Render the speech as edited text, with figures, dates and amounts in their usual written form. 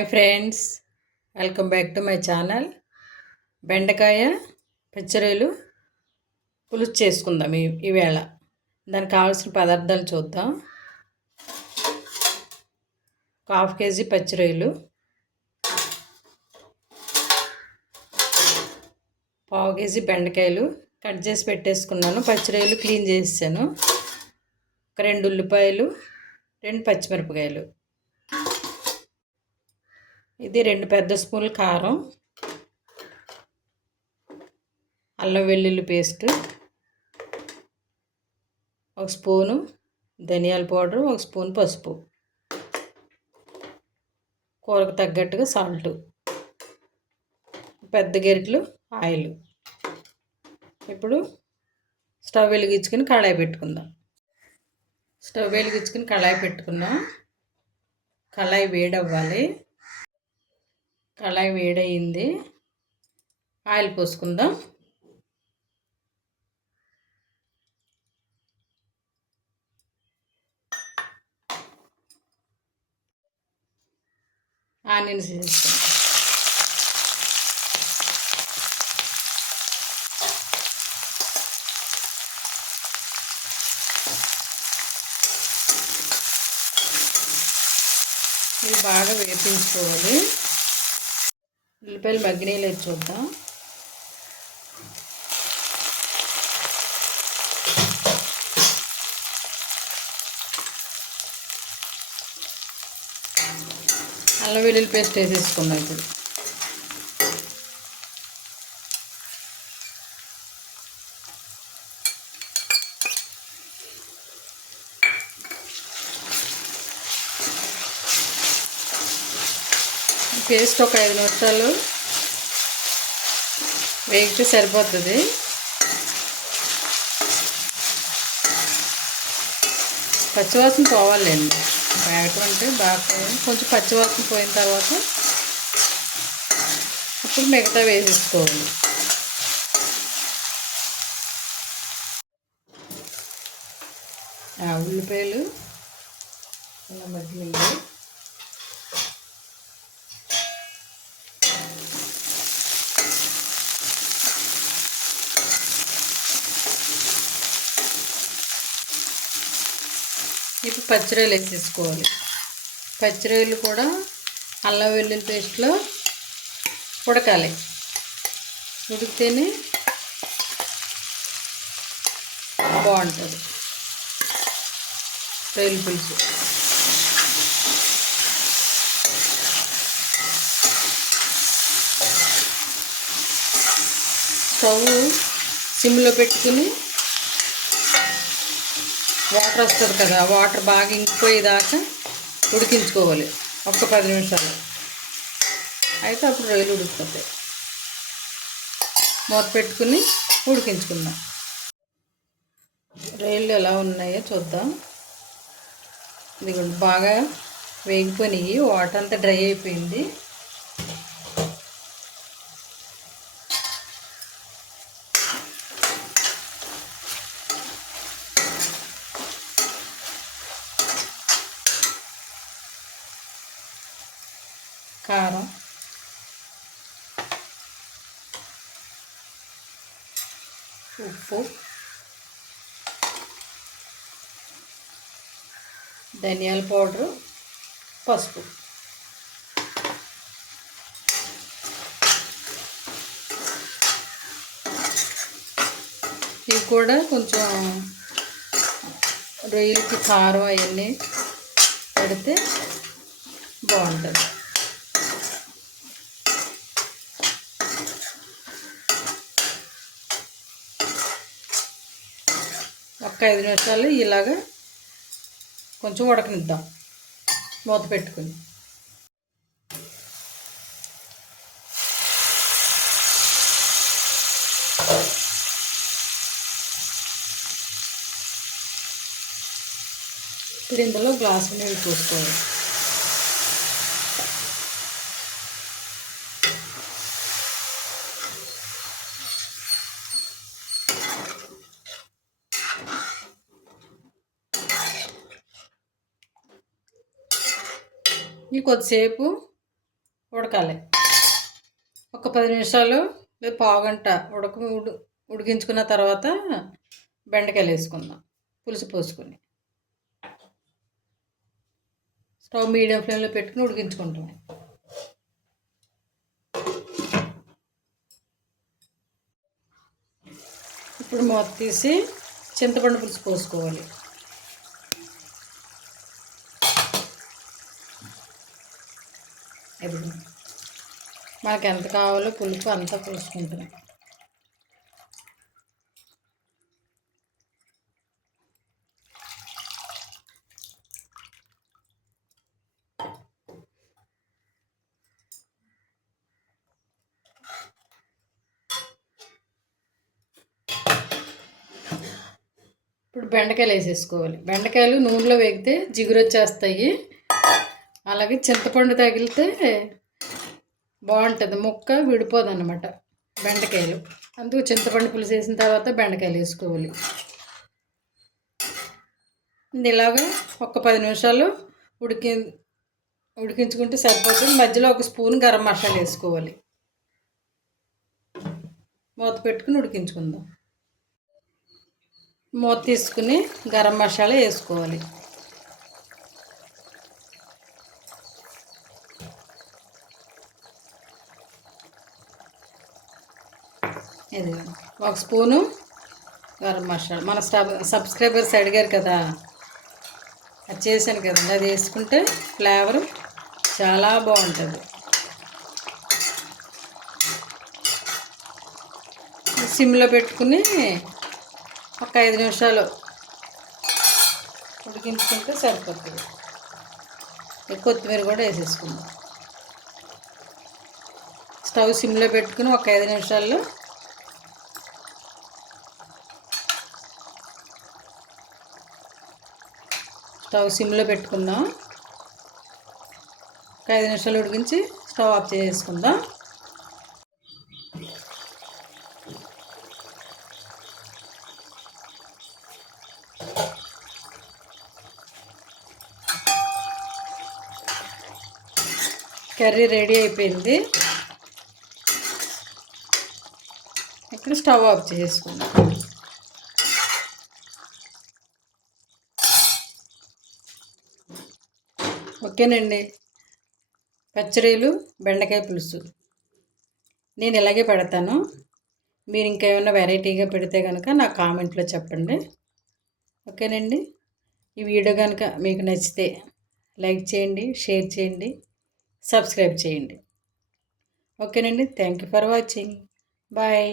Hi friends, welcome back to my channel. బెండకాయ పచ్చరొయ్యలు పులుసు చేసుకుందాం ఈవేళ. దానికి కావాల్సిన పదార్థాలు చూద్దాం. 1/2 కేజీ పచ్చరొయ్యలు, 1/2 కేజీ బెండకాయలు కట్ చేసి పెట్టేసుకున్నాను. పచ్చరొయ్యలు క్లీన్ చేసాను. 2 ఉల్లిపాయలు, 2 పచ్చిమిరపకాయలు, ఇది 2 పెద్ద స్పూన్లు కారం, అల్లం వెల్లుల్లి పేస్ట్, 1 స్పూను ధనియాల పౌడర్, 1 స్పూన్ పసుపు, కూరకు తగ్గట్టుగా సాల్ట్, పెద్ద గరిటెలు ఆయిల్. ఇప్పుడు స్టవ్ వెలిగించుకుని కళాయి పెట్టుకుందాం. కళాయి వేడవ్వాలి. కళాయి వేడయింది. ఆయిల్ పోసుకుందాం. ఆనియన్స్ వేసుకుందాం. ఇది బాగా వేపించుకోవాలి. ఉల్లిపాయలు మగ్గినీళ్ళు చూద్దాం. అల్లం వెల్లుల్లి పేస్ట్ వేసేసుకుందాం. ఇప్పుడు పేస్ట్ ఒక 5 నిమిషాలు వేగితే సరిపోతుంది. పచ్చివాసన పోవాలండి. వేగటం అంటే బాగా కొంచెం పచ్చివాసన పోయిన తర్వాత ఇప్పుడు మిగతా వేసేసుకోవాలి. ఉల్లిపాయలు ఇలా మగ్గినవి. ఇప్పుడు పచ్చిరొయ్యలు వేసేసుకోవాలి. పచ్చిరొయ్యలు కూడా అల్లం వెల్లుల్లి పేస్ట్లో ఉడకాలి. ఉడికితేనే బాగుంటుంది రొయ్యల పులుసు. స్టవ్ సిమ్లో పెట్టుకుని వాటర్ వస్తుంది కదా, వాటర్ బాగా ఇంకిపోయేదాకా ఉడికించుకోవాలి. ఒక 10 నిమిషాలు అయితే అప్పుడు రొయ్యలు ఉడికిపోతాయి. మూత పెట్టుకుని ఉడికించుకుందాం. రొయ్యలు ఎలా ఉన్నాయో చూద్దాం. ఇదిగోండి, బాగా వేగిపోయినాయి. వాటర్ అంతా డ్రై అయిపోయింది. కారం, ఉప్పు, ధనియాల పౌడరు, పసుపు. ఇవి కూడా కొంచెం రొయ్యలకి కారం అవన్నీ పెడితే బాగుంటుంది. ఒక 5 నిమిషాలు ఇలాగా కొంచెం ఉడకనిద్దాం మూత పెట్టుకుని. ఇప్పుడు ఇందులో గ్లాసు నీళ్ళు పోసుకోవాలి. కొద్దిసేపు ఉడకాలి. ఒక 10 నిమిషాలు లేదా పావుగంట ఉడికించుకున్న తర్వాత బెండకాయలు వేసుకుందాం. పులుసు పోసుకొని స్టవ్ మీడియం ఫ్లేమ్లో పెట్టుకుని ఉడికించుకుంటాం. ఇప్పుడు మూత తీసి చింతపండు పులుసు పోసుకోవాలి. మనకు ఎంత కావాలో పులుపు అంతా పోసుకుంటాం. ఇప్పుడు బెండకాయలు వేసేసుకోవాలి. బెండకాయలు నూనెలో వేగితే జిగురు వచ్చేస్తాయి. అలాగే చింతపండు తగిలితే బాగుంటుంది, ముక్క విడిపోదు అన్నమాట బెండకాయలు. అందుకు చింతపండు పులుసు వేసిన తర్వాత బెండకాయలు వేసుకోవాలి. ఇలాగా ఒక 10 నిమిషాలు ఉడికించుకుంటే సరిపోతుంది. మధ్యలో ఒక స్పూన్ గరం మసాలా వేసుకోవాలి. మూత పెట్టుకుని ఉడికించుకుందాం. మూత తీసుకుని గరం మసాలా వేసుకోవాలి. ఇది ఒక స్పూను గరం మసాలా. మన సబ్స్క్రైబర్స్ అడిగారు కదా, అది చేశాను కదండి, అది వేసుకుంటే ఫ్లేవర్ చాలా బాగుంటుంది. సిమ్లో పెట్టుకుని ఒక 5 నిమిషాలు ఉడికించుకుంటే సరిపోతుంది. కొత్తిమీర కూడా వేసేసుకుందాం. స్టవ్ సిమ్లో పెట్టుకుని ఒక 5 నిమిషాల్లో స్టవ్ సిమ్లో పెట్టుకుందాం. ఒక 5 నిమిషాలు ఉడికించి స్టవ్ ఆఫ్ చేసుకుందాం. కర్రీ రెడీ అయిపోయింది. ఇప్పుడు స్టవ్ ఆఫ్ చేసుకుందాం. ఓకేనండి, పచ్చడిలు బెండకాయ పులుసు నేను ఇలాగే పెడతాను. మీరు ఇంకేమైనా వెరైటీగా పెడితే కనుక నాకు కామెంట్లో చెప్పండి. ఓకేనండి, ఈ వీడియో కనుక మీకు నచ్చితే లైక్ చేయండి, షేర్ చేయండి, సబ్స్క్రైబ్ చేయండి. ఓకేనండి, thank you for watching. Bye.